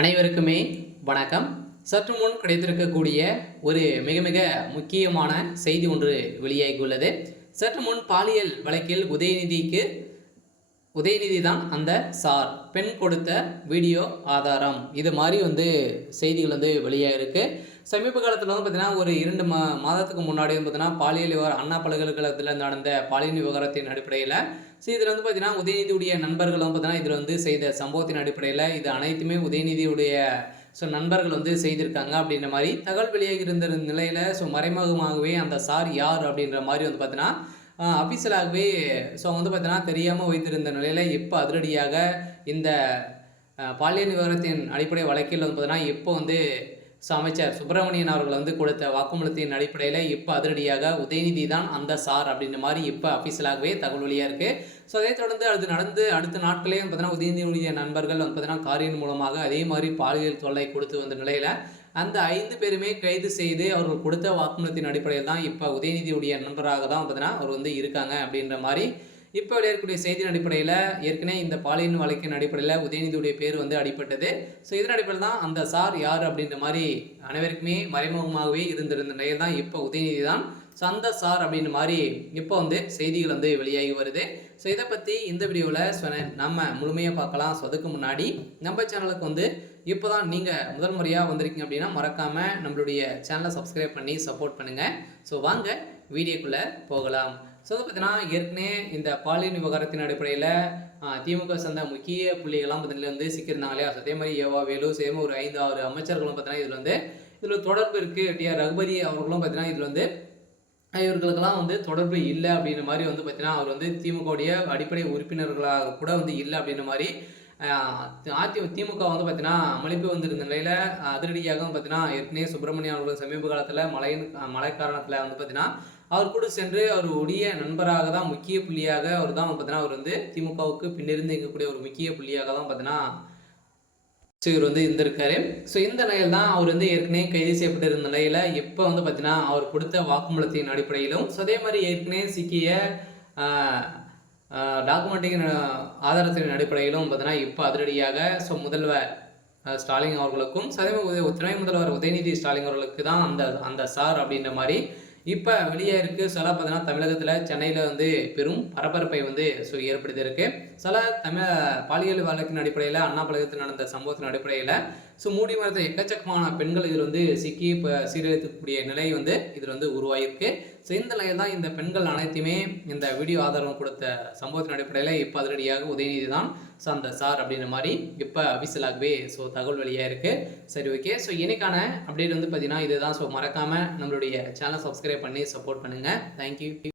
அனைவருக்குமே வணக்கம். சற்று முன் கிடைத்திருக்கக்கூடிய ஒரு மிக மிக முக்கியமான செய்தி ஒன்று வெளியாகியுள்ளது. சற்று முன் பாலியல் வழக்கில் உதயநிதி தான் அந்த சார், பெண் கொடுத்த வீடியோ ஆதாரம், இது மாதிரி செய்திகள் வெளியாகிருக்கு. சமீப காலத்தில் பார்த்தீங்கன்னா ஒரு 2 மாதத்துக்கு முன்னாடி பார்த்தீங்கன்னா பாலியல் விவகாரம் அண்ணா பல்கலைக்கழகத்தில் நடந்த பாலியல் விவகாரத்தின் அடிப்படையில் இதில் பார்த்தீங்கன்னா உதயநிதியுடைய நண்பர்கள் பார்த்தீங்கன்னா இதில் செய்த சம்பவத்தின் அடிப்படையில் இது அனைத்துமே உதயநிதியுடைய நண்பர்கள் செய்திருக்காங்க அப்படின்ற மாதிரி தகவல் வெளியாகி இருந்த நிலையில் மறைமுகமாகவே அந்த சார் யார் அப்படின்ற மாதிரி பார்த்தீங்கன்னா அஃபிஷியலாகவே பார்த்தீங்கன்னா தெரியாமல் வைத்திருந்த நிலையில் இப்போ அதிரடியாக இந்த பாலியல் விவகாரத்தின் அடிப்படை வழக்கில் பார்த்தீங்கன்னா இப்போ அமைச்சர் சுப்பிரமணியன் அவர்கள் கொடுத்த வாக்குமூலத்தின் அடிப்படையில் இப்போ அதிரடியாக உதயநிதி தான் அந்த சார் அப்படின்ற மாதிரி இப்போ அஃபிஷியலாகவே தகவல் வழியாக இருக்குது. அதை தொடர்ந்து அடுத்த நாட்களே பார்த்தீங்கன்னா உதயநிதியுடைய நண்பர்கள் பார்த்தீங்கன்னா காரின் மூலமாக அதே மாதிரி பாலியல் தொல்லை கொடுத்து வந்த நிலையில் அந்த 5 பேருமே கைது செய்து அவர்கள் கொடுத்த வாக்குமூலத்தின் அடிப்படையில் தான் இப்போ உதயநிதியுடைய நண்பராக தான் பார்த்தீங்கன்னா அவர் இருக்காங்க அப்படின்ற மாதிரி இப்போ வெளியேறக்கூடிய செய்தியின் அடிப்படையில் ஏற்கனவே இந்த பாலியல் வழக்கின் அடிப்படையில் உதயநிதியுடைய பேர் அடிப்பட்டது. இதன் அடிப்படையில் தான் அந்த சார் யார் அப்படின்ற மாதிரி அனைவருக்குமே மறைமுகமாகவே இருந்திருந்த நிலையில் தான் இப்போ உதயநிதி தான் அந்த சார் அப்படின்ற மாதிரி இப்போ செய்திகள் வெளியாகி வருது. இதை பற்றி இந்த வீடியோவில் நம்ம முழுமையாக பார்க்கலாம். அதுக்கு முன்னாடி நம்ம சேனலுக்கு இப்போ தான் நீங்கள் முதல் முறையாக வந்திருக்கீங்க அப்படின்னா மறக்காமல் நம்மளுடைய சேனலை சப்ஸ்கிரைப் பண்ணி சப்போர்ட் பண்ணுங்கள். வாங்க வீடியோக்குள்ளே போகலாம். பார்த்தீங்கன்னா ஏற்கனவே இந்த பாலியல் விவகாரத்தின் அடிப்படையில் திமுக சேர்ந்த முக்கிய புள்ளிகள்லாம் பார்த்தீங்கன்னா சிக்கியிருந்தாங்க இல்லையா. அதே மாதிரி ஏவா வேலு சேம ஒரு 5-6 அமைச்சர்களும் பார்த்தீங்கன்னா இதில் தொடர்பு இருக்குது. டிஆர் ரகுபதி அவர்களும் பார்த்தீங்கன்னா இதில் இவர்களுக்கெல்லாம் தொடர்பு இல்லை அப்படின்ற மாதிரி பார்த்தீங்கன்னா அவர் திமுகவுடைய அடிப்படை உறுப்பினர்களாக கூட இல்லை அப்படின்ற மாதிரி திமுக பார்த்தீங்கன்னா அமளிப்பு வந்திருந்த நிலையில் அதிரடியாக பார்த்தீங்கன்னா ஏற்கனவே சுப்பிரமணியன் அவர்கள் சமீப காலத்தில் மழை காரணத்தில் பார்த்தீங்கன்னா அவர் கூட சென்று அவருடைய நண்பராக தான் முக்கிய புள்ளியாக அவர் தான் பார்த்தீங்கன்னா அவர் திமுகவுக்கு பின்னிருந்து இருக்கக்கூடிய ஒரு முக்கிய புள்ளியாக தான் பார்த்தீங்கன்னா இவர் இருந்திருக்காரு. இந்த நிலையில் தான் அவர் ஏற்கனவே கைது செய்யப்பட்டிருந்த நிலையில் இப்போ பார்த்தீங்கன்னா அவர் கொடுத்த வாக்குமூலத்தின் அடிப்படையிலும் அதே மாதிரி ஏற்கனவே சிக்கிய டாக்குமெண்ட்டின் ஆதாரத்தின் அடிப்படையிலும் பார்த்தீங்கன்னா இப்போ அதிரடியாக முதல்வர் ஸ்டாலின் அவர்களுக்கும் துணை முதல்வர் உதயநிதி ஸ்டாலின் அவர்களுக்கு தான் அந்த சார் அப்படின்ற மாதிரி இப்போ வெளியே இருக்குது. பார்த்தீங்கன்னா தமிழகத்தில் சென்னையில் பெரும் பரபரப்பை ஏற்படுத்தியிருக்கு. பாலியல் வழக்கின் அடிப்படையில் அண்ணா பல்கலைக்கழகத்தில் நடந்த சம்பவத்தின் அடிப்படையில் மூடி மரத்த எக்கச்சக்கமான பெண்கள் இதில் சிக்கி இப்போ சீரழிக்கக்கூடிய நிலை இதில் உருவாகிருக்கு. இந்த நிலையில் தான் இந்த பெண்கள் அனைத்துமே இந்த வீடியோ ஆதாரம் கொடுத்த சம்பவத்தின் அடிப்படையில் இப்போ அதிரடியாக உதயநிதி தான் அந்த சார் அப்படின்ற மாதிரி இப்போ அபிஷியலாகவே தகவல் வெளியாக இருக்குது. சரி, ஓகே. இன்னைக்கான அப்டேட் பார்த்தீங்கன்னா இதுதான். மறக்காமல் நம்மளுடைய சேனலை சப்ஸ்கிரைப் பண்ணி சப்போர்ட் பண்ணுங்கள். தேங்க்யூ.